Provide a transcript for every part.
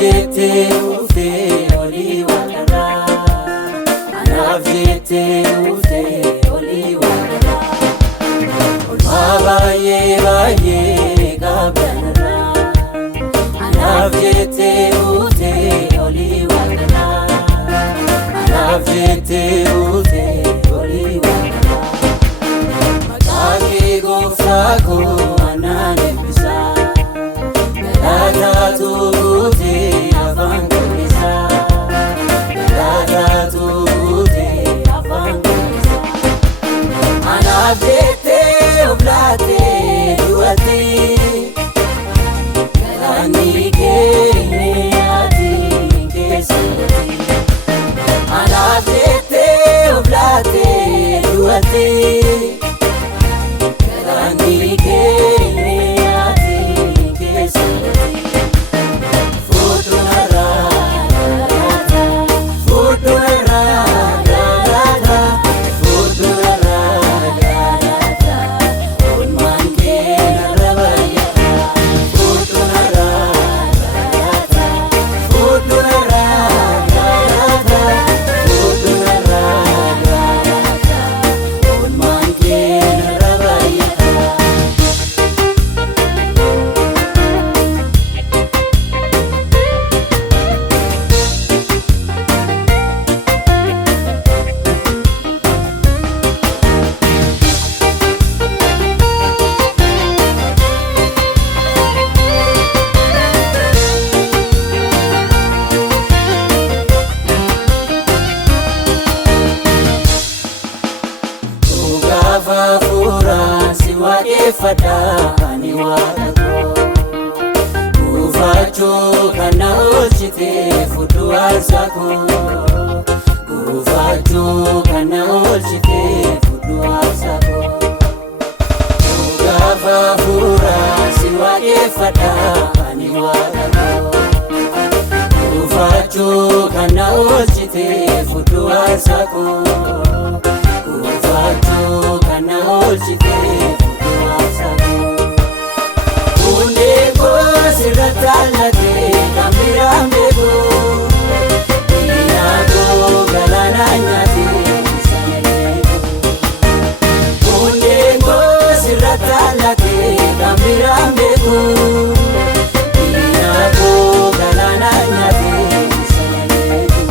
jettee dhuftee olii waaqarraa. Anaaf jettee dhuftee olii waaqarraa. Olmaa baay'ee baay'ee qabdanarraa. Anaaf jettee dhuftee olii waaqarraa. Anaaf jettee dhuftee olii waaqarraa. Maqaa kee gooftaa koo anaan eebbisaa. Galataa tuutee afaan kollisaa. Galataa tuutee afaan kollisaa. Anaaf jettee of laattee du'attee. Galaanni kee ati keessatti. Anaaf jettee of laattee du'attee. Galaanni kee ati keessatti. Fafuraan si waaqeffadha ani waaqa koo. Guufachuu kan na oolchite fudhu aarsaa koo. Guufachuu kan na oolchite fudhu aarsaa koo. Fafuraan si waaqeffadha ani waaqa koo. Guufachuu kan na oolchite fudhu aarsaa koo. Guufachuu kan na oolchite fudhu aarsaa koo. Hundee koo sirratti allatee kan biraan beeku. Diinaa koo galaanaan nyaatee isa beeku. Hundee koo sirratti allatee kan biraan beeku. Diinaa koo galaanaan nyaatee isa beeku.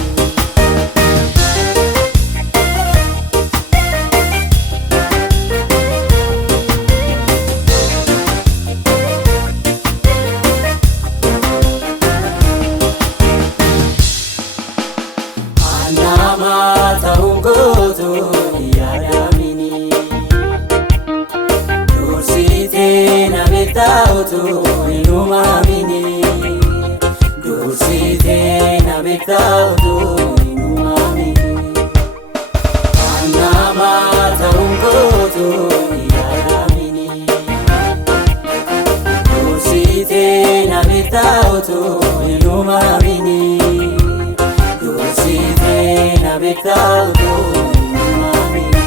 Nama ta'uun kootu yaadamini. Dursitee na beektaatu hin uumamini. Dursitee na beektaatu hin uumamini. Nama ta'uun kootu yaadamini. Dursitee na beektaatu hin uumamini. Dursitee na beektaatu hin uumamini.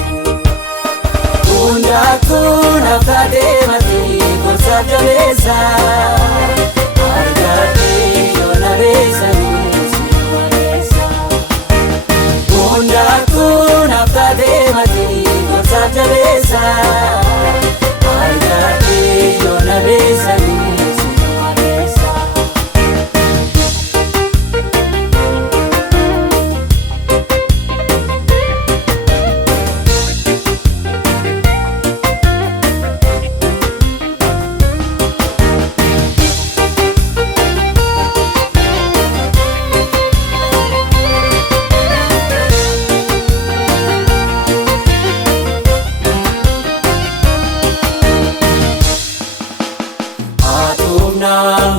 Hundaatu naaf taatee marti gorsaaf jabeessa. Argadhee yoo na beeksanii si maleessa. Hundaatu naaf taatee marti gorsaaf jabeessa. Argadhee yoo na beeksanii si maleessa.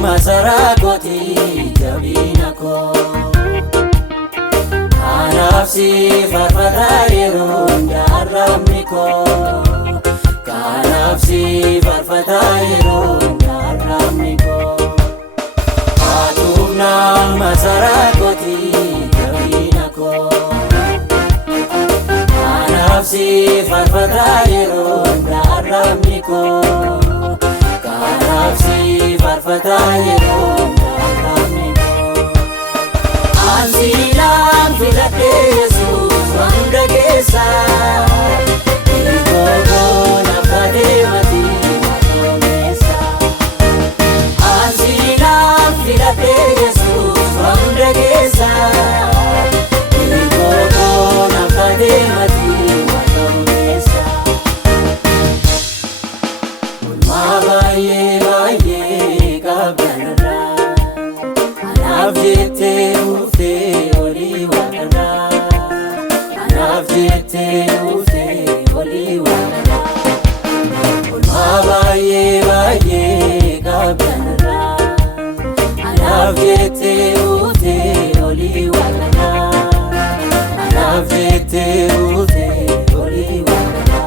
Masaraa kootii jabina koo. Kanaaf si faarfadhaa yeroo hundaa arrabni koo. Kanaaf si faarfadhaa yeroo hundaa arrabni koo. Haatuufnaan masaraa kootii jabina koo. Kanaaf si faarfadhaa yeroo hundaa arrabni koo. Kanaaf si faarfadhaa yeroo hundaa arrabni koo. keessa Ikogo na fademati watomesa Ansina filate Jesus wamde keessa Ikogo na fademati watomesa Mabaye baye kablanra Anavjete ufte oli wakra Anavjete ufte oli wakra Mabaye baye kablanra Anavjete ufte oli wakra Anavjete ufte oli wakra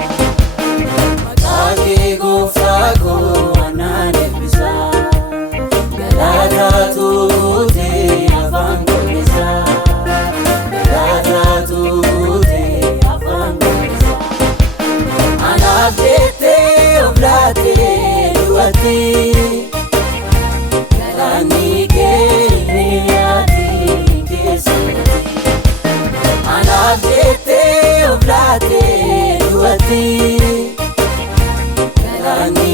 Matake gofako anane bisa Galata tute avangolisa Galata tute avangolisa Anavjete oblate duati Galani keriati kesati Anavjete oblate duati Galani